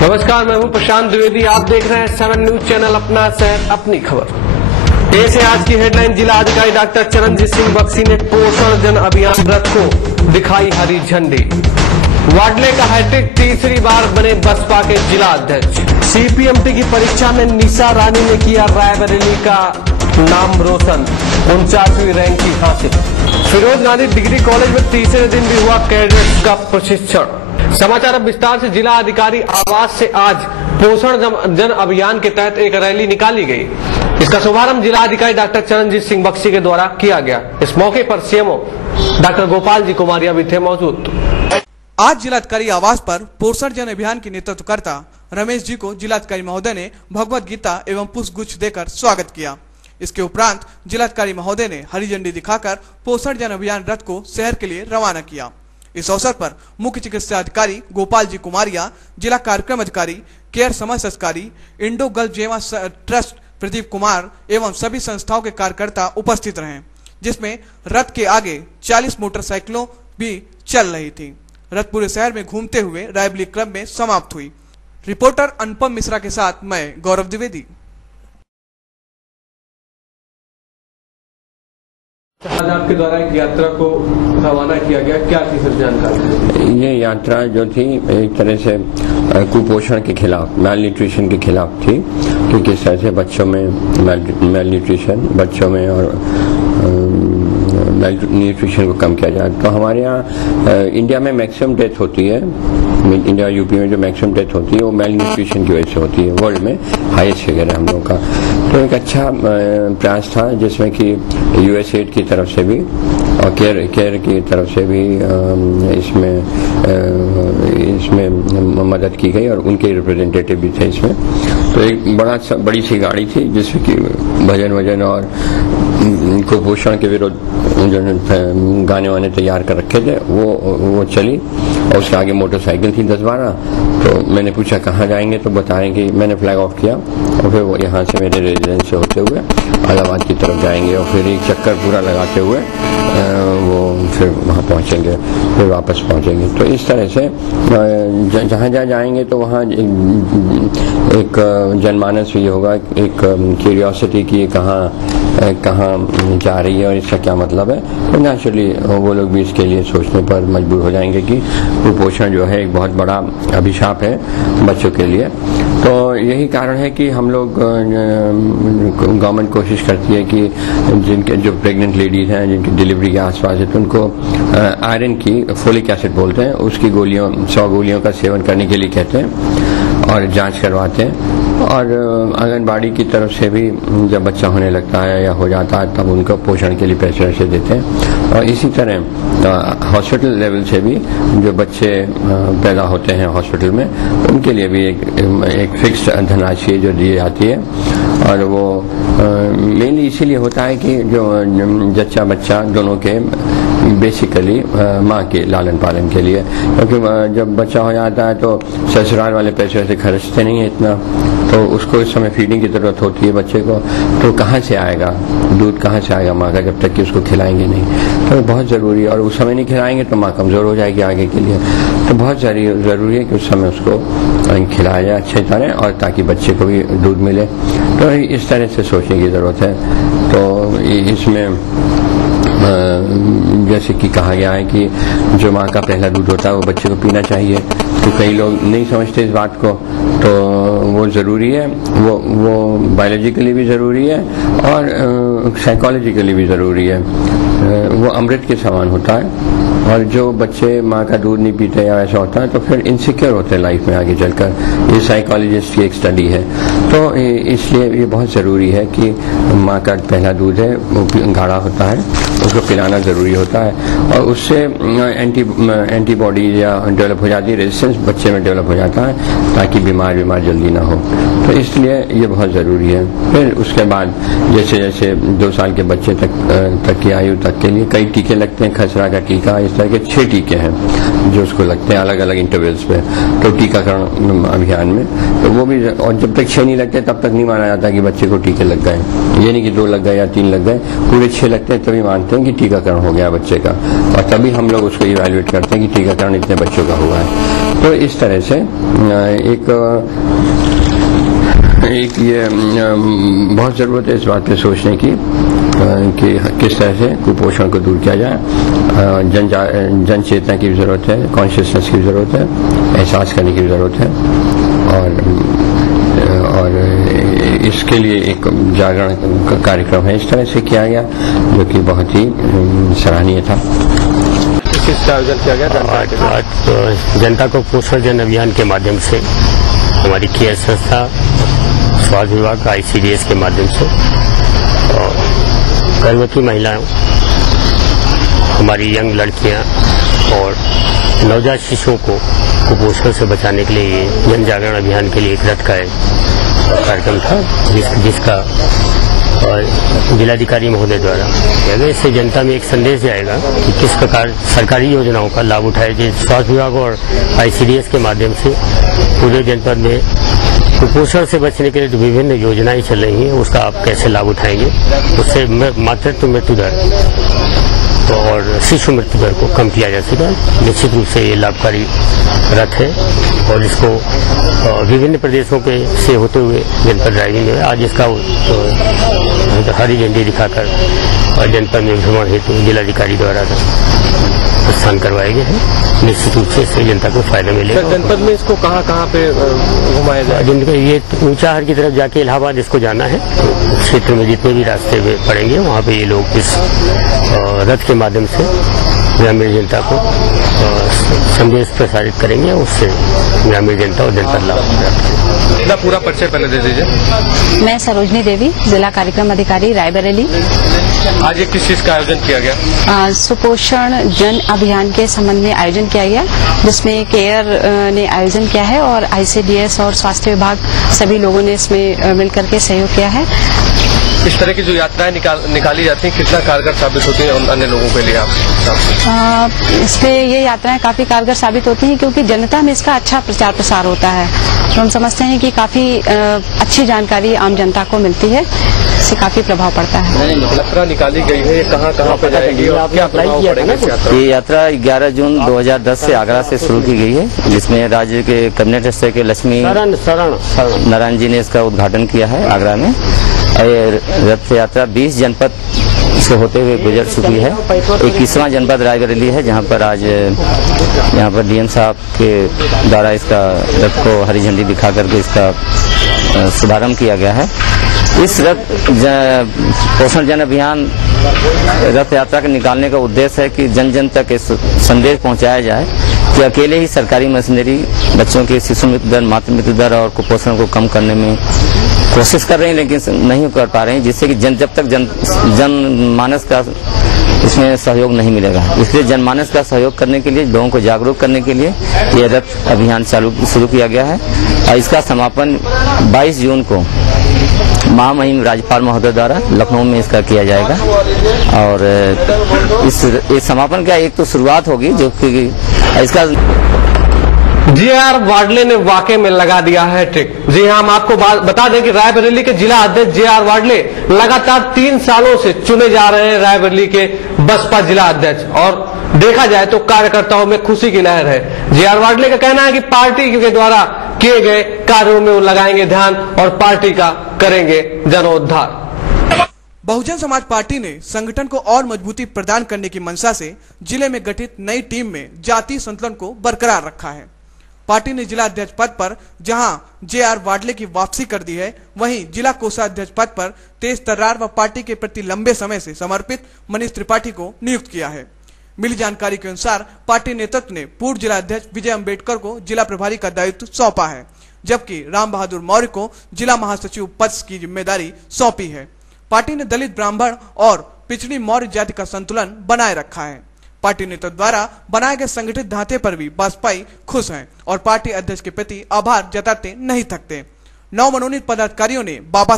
नमस्कार, मैं हूं प्रशांत द्विवेदी। आप देख रहे हैं 7 न्यूज चैनल, अपना शहर अपनी खबर। पेश है आज की हेडलाइन। जिला अधिकारी डॉक्टर चरणजीत सिंह बख्शी ने पोषण जन अभियान रथ को दिखाई हरी झंडी। वाडले का हैट्रिक, तीसरी बार बने बसपा के जिला अध्यक्ष। सीपीएमटी की परीक्षा में निशा रानी ने किया रायबरेली का नाम रोशन, 49वीं रैंक की हासिल। फिरोज गांधी डिग्री कॉलेज में तीसरे दिन भी हुआ कैडेट्स का प्रशिक्षण। समाचार अब विस्तार से। जिला अधिकारी आवास से आज पोषण जन अभियान के तहत एक रैली निकाली गई। इसका शुभारंभ जिला अधिकारी डॉक्टर चरणजीत सिंह बख्शी के द्वारा किया गया। इस मौके पर सीएमओ डॉक्टर गोपाल जी कुमारिया भी थे मौजूद। आज जिलाधिकारी आवास पर पोषण जन अभियान के नेतृत्वकर्ता रमेश जी को जिलाधिकारी महोदय ने भगवत गीता एवं पुष्प गुच्छ देकर स्वागत किया। इसके उपरांत जिलाधिकारी महोदय ने हरी झंडी दिखाकर पोषण जन अभियान रथ को शहर के लिए रवाना किया। इस अवसर पर मुख्य चिकित्सा अधिकारी गोपाल जी कुमारिया, जिला कार्यक्रम अधिकारी, केयर समस्त अधिकारी, इंडो गल्फ जेमा ट्रस्ट प्रदीप कुमार एवं सभी संस्थाओं के कार्यकर्ता उपस्थित रहे, जिसमें रथ के आगे 40 मोटरसाइकिलों भी चल रही थी। रथ पूरे शहर में घूमते हुए रायबरेली क्लब में समाप्त हुई। रिपोर्टर अनुपम मिश्रा के साथ मैं गौरव द्विवेदी। आज आपके द्वारा एक यात्रा को रवाना किया गया, क्या थी सर जानकारी? ये यात्रा जो थी एक तरह से कुपोषण के खिलाफ, मेल न्यूट्रिशन के खिलाफ थी कि किस तरह से बच्चों में मेल न्यूट्रिशन बच्चों में और मेल न्यूट्रिशन को कम किया जाए। तो हमारे यहाँ इंडिया में मैक्सिमम डेथ होती है, इंडिया यूपी में जो मैक्सिमम डेथ होती है वो मेल न्यूट्रिशन की वजह से होती है। वर्ल्ड में हाईएस्ट फिगर है हम लोगों का। तो एक अच्छा प्रयास था जिसमें कि यूएसएड की तरफ से भी और केयर की तरफ से भी इसमें मदद की गई और उनके रिप्रेजेंटेटिव भी थे इसमें। तो एक बड़ी सी गाड़ी थी जिसमें कि भजन और कुपोषण के विरुद्ध जो गाने वाने तैयार कर रखे थे वो चली और उसके आगे मोटरसाइकिल थी 10-12। तो मैंने पूछा कहाँ जाएंगे, तो बताएंगे। मैंने फ्लैग ऑफ किया और फिर वो यहाँ से मेरे रेजिडेंस से होते हुए इलाहाबाद की तरफ जाएंगे और फिर एक चक्कर पूरा लगाते हुए वो फिर वहाँ पहुँचेंगे, फिर वापस पहुँचेंगे। तो इस तरह से जहाँ जाएंगे तो वहाँ एक जनमानस भी होगा, एक क्यूरियोसिटी की कहाँ जा रही है और इसका क्या मतलब है। तो नेचुरली वो लोग भी इसके लिए सोचने पर मजबूर हो जाएंगे कि कुपोषण जो है एक बहुत बड़ा अभिशाप है बच्चों के लिए। तो यही कारण है कि हम लोग गवर्नमेंट कोशिश करती है कि जिनके जो प्रेग्नेंट लेडीज हैं जिनकी डिलीवरी के आसपास है तो उनको आयरन की, फोलिक एसिड बोलते हैं, उसकी गोलियों 100 गोलियों का सेवन करने के लिए कहते हैं और जांच करवाते हैं। और आंगनबाड़ी की तरफ से भी जब बच्चा होने लगता है या हो जाता है तब उनको पोषण के लिए पैसे देते हैं। और इसी तरह हॉस्पिटल लेवल से भी जो बच्चे पैदा होते हैं हॉस्पिटल में उनके लिए भी एक फिक्स्ड धनराशि जो दी जाती है। और वो मेनली इसीलिए होता है कि जो जच्चा बच्चा दोनों के बेसिकली माँ के लालन पालन के लिए, क्योंकि जब बच्चा हो जाता है तो ससुराल वाले पैसे वैसे खर्चते नहीं है इतना, तो उसको इस समय फीडिंग की जरूरत होती है बच्चे को। तो कहाँ से आएगा दूध, कहाँ से आएगा माँ का, जब तक कि उसको खिलाएंगे नहीं। तो बहुत ज़रूरी है और उस समय नहीं खिलाएंगे तो माँ कमज़ोर हो जाएगी आगे के लिए। तो बहुत ज़रूरी है कि उस समय उसको खिलाया जाए अच्छी तरह और ताकि बच्चे को भी दूध मिले। तो इस तरह से सोचने की ज़रूरत है। तो इसमें जैसे कि कहा गया है कि जो माँ का पहला दूध होता है वो बच्चे को पीना चाहिए। तो कई लोग नहीं समझते इस बात को, तो वो ज़रूरी है, वो बायोलॉजिकली भी ज़रूरी है और साइकोलॉजिकली भी ज़रूरी है। वो अमृत के समान होता है। और जो बच्चे माँ का दूध नहीं पीते या ऐसा होता है तो फिर इनसिक्योर होते हैं लाइफ में आगे चलकर। ये साइकोलॉजिस्ट की एक स्टडी है। तो इसलिए ये बहुत ज़रूरी है कि माँ का पहला दूध है वो गाढ़ा होता है, उसको पिलाना ज़रूरी होता है और उससे एंटीबॉडीज या डेवलप हो जाती है, रेजिस्टेंस बच्चे में डेवलप हो जाता है ताकि बीमार जल्दी ना हो। तो इसलिए ये बहुत ज़रूरी है। फिर उसके बाद जैसे 2 साल के बच्चे तक की आयु तक तक के लिए कई टीके लगते हैं। खसरा का टीका, इस तरह के 6 टीके हैं जो उसको लगते हैं अलग अलग इंटरवल्स पे, तो टीकाकरण अभियान में। तो वो भी, और जब तक 6 नहीं लगते तब तक नहीं माना जाता कि बच्चे को टीके लग गए। ये नहीं कि 2 लग गए या 3 लग गए, पूरे 6 लगते हैं तभी मानते हैं कि टीकाकरण हो गया बच्चे का, और तभी हम लोग उसको इवैल्यूएट करते हैं कि टीकाकरण इतने बच्चों का हुआ है। तो इस तरह से एक ये बहुत ज़रूरत है इस बात पे सोचने की कि किस तरह से कुपोषण को दूर किया जाए। जन चेतना की भी ज़रूरत है, कॉन्शियसनेस की भी ज़रूरत है, एहसास करने की भी ज़रूरत है, और इसके लिए एक जागरण का कार्यक्रम है इस तरह से किया गया जो कि बहुत ही सराहनीय था। किसका आयोजन किया गया? आज जनता को पोषण जन अभियान के माध्यम से हमारी केयर संस्था, स्वास्थ्य विभाग, ICDS के माध्यम से और गर्भवती महिलाओं, हमारी यंग लड़कियां और नवजात शिशुओं को कुपोषण से बचाने के लिए जन जागरण अभियान के लिए एक रथ का कार्यक्रम था, जिसका जिलाधिकारी महोदय द्वारा किया गया। इससे जनता में एक संदेश जाएगा कि किस प्रकार सरकारी योजनाओं का लाभ उठाया जाए। स्वास्थ्य विभाग और ICDS के माध्यम से पूरे जनपद में कुपोषण से बचने के लिए जो विभिन्न योजनाएं चल रही हैं उसका आप कैसे लाभ उठाएंगे, उससे मातृत्व मृत्यु दर और शिशु मृत्यु दर को कम किया जा सके। निश्चित रूप से ये लाभकारी रथ है और इसको विभिन्न प्रदेशों के से होते हुए जनपद ड्राइविंग है। आज इसका हरी झंडी दिखाकर और जनपद में भ्रमण हेतु जिलाधिकारी द्वारा प्रस्थान करवाए गए हैं। निश्चित रूप से इससे जनता को फायदा मिलेगा। जनपद में इसको कहाँ पे घुमाया जाए? जिनका ये ऊंचाहर की तरफ जाके इलाहाबाद इसको जाना है, तो क्षेत्र में जितने भी रास्ते पड़ेंगे वहाँ पे ये लोग इस रथ के माध्यम से ग्रामीण जनता को संदेश प्रसारित करेंगे, उससे ग्रामीण जनता और जनता लाभ प्राप्त। अपना पूरा परिचय पहले दे दीजिए। मैं सरोजनी देवी, जिला कार्यक्रम अधिकारी रायबरेली। आज ये किस चीज का आयोजन किया गया? सुपोषण जन अभियान के संबंध में आयोजन किया गया, जिसमें केयर ने आयोजन किया है और ICDS और स्वास्थ्य विभाग सभी लोगों ने इसमें मिलकर के सहयोग किया है। इस तरह की जो यात्राएं निकाली जाती हैं कितना कारगर साबित होती है अन्य लोगों के लिए? आप इसमें ये यात्राएं काफी कारगर साबित होती हैं क्योंकि जनता में इसका अच्छा प्रचार प्रसार होता है। तो हम समझते हैं कि काफी अच्छी जानकारी आम जनता को मिलती है, इससे काफी प्रभाव पड़ता है। यात्रा निकाली गई है, ये कहाँ पे जाएगी और क्या प्रभाव पड़ेगा इस यात्रा? ये यात्रा 11 जून 2010 से आगरा से शुरू की गई है, जिसमें राज्य के कैबिनेट स्तर के लक्ष्मी नारायण जी ने इसका उद्घाटन किया है आगरा में। रथ यात्रा 20 जनपद से होते हुए गुजर चुकी है। 21वां जनपद रायबरेली है, जहां पर आज यहाँ पर DM साहब के द्वारा इसका रथ को हरी झंडी दिखा करके इसका शुभारंभ किया गया है। इस पोषण जन अभियान रथ यात्रा के निकालने का उद्देश्य है कि जन जन तक इस संदेश पहुंचाया जाए कि अकेले ही सरकारी मशीनरी बच्चों के शिशु मृत्यु दर, मातृ मृत्यु दर और कुपोषण को कम करने में कोशिश कर रहे हैं, लेकिन नहीं कर पा रहे हैं, जिससे कि जब तक जनमानस का इसमें सहयोग नहीं मिलेगा। इसलिए जनमानस का सहयोग करने के लिए, लोगों को जागरूक करने के लिए ये रथ अभियान शुरू किया गया है और इसका समापन 22 जून को महामहिम राज्यपाल महोदय द्वारा लखनऊ में इसका किया जाएगा। और इस समापन का एक तो शुरुआत होगी जो कि इसका JR वाडले ने वाकई में लगा दिया है ट्रिक। जी हाँ, हम आपको बता दें कि रायबरेली के जिला अध्यक्ष JR वाडले लगातार 3 सालों से चुने जा रहे हैं रायबरेली के बसपा जिला अध्यक्ष, और देखा जाए तो कार्यकर्ताओं में खुशी की लहर है। JR वाडले का कहना है कि पार्टी के द्वारा किए गए कार्यों में वो लगाएंगे ध्यान और पार्टी का करेंगे जनोद्धार। बहुजन समाज पार्टी ने संगठन को और मजबूती प्रदान करने की मंशा से जिले में गठित नई टीम में जातीय संतुलन को बरकरार रखा है। पार्टी ने जिला अध्यक्ष पद पर जहां JR वाडले की वापसी कर दी है, वहीं जिला कोषाध्यक्ष पद पर तेज तर्रार व पार्टी के प्रति लंबे समय से समर्पित मनीष त्रिपाठी को नियुक्त किया है। मिली जानकारी के अनुसार पार्टी नेतृत्व ने पूर्व जिला अध्यक्ष विजय अम्बेडकर को जिला प्रभारी का दायित्व सौंपा है, जबकि राम बहादुर मौर्य को जिला महासचिव पद की जिम्मेदारी सौंपी है। पार्टी ने दलित, ब्राह्मण और पिछड़ी मौर्य जाति का संतुलन बनाए रखा है। पार्टी नेतृत्व द्वारा बनाए गए संगठित ढांचे पर भी बसपाई खुश हैं और पार्टी अध्यक्ष के प्रति आभार जताते नहीं थकते। 9 मनोनीत पदाधिकारियों ने बाबा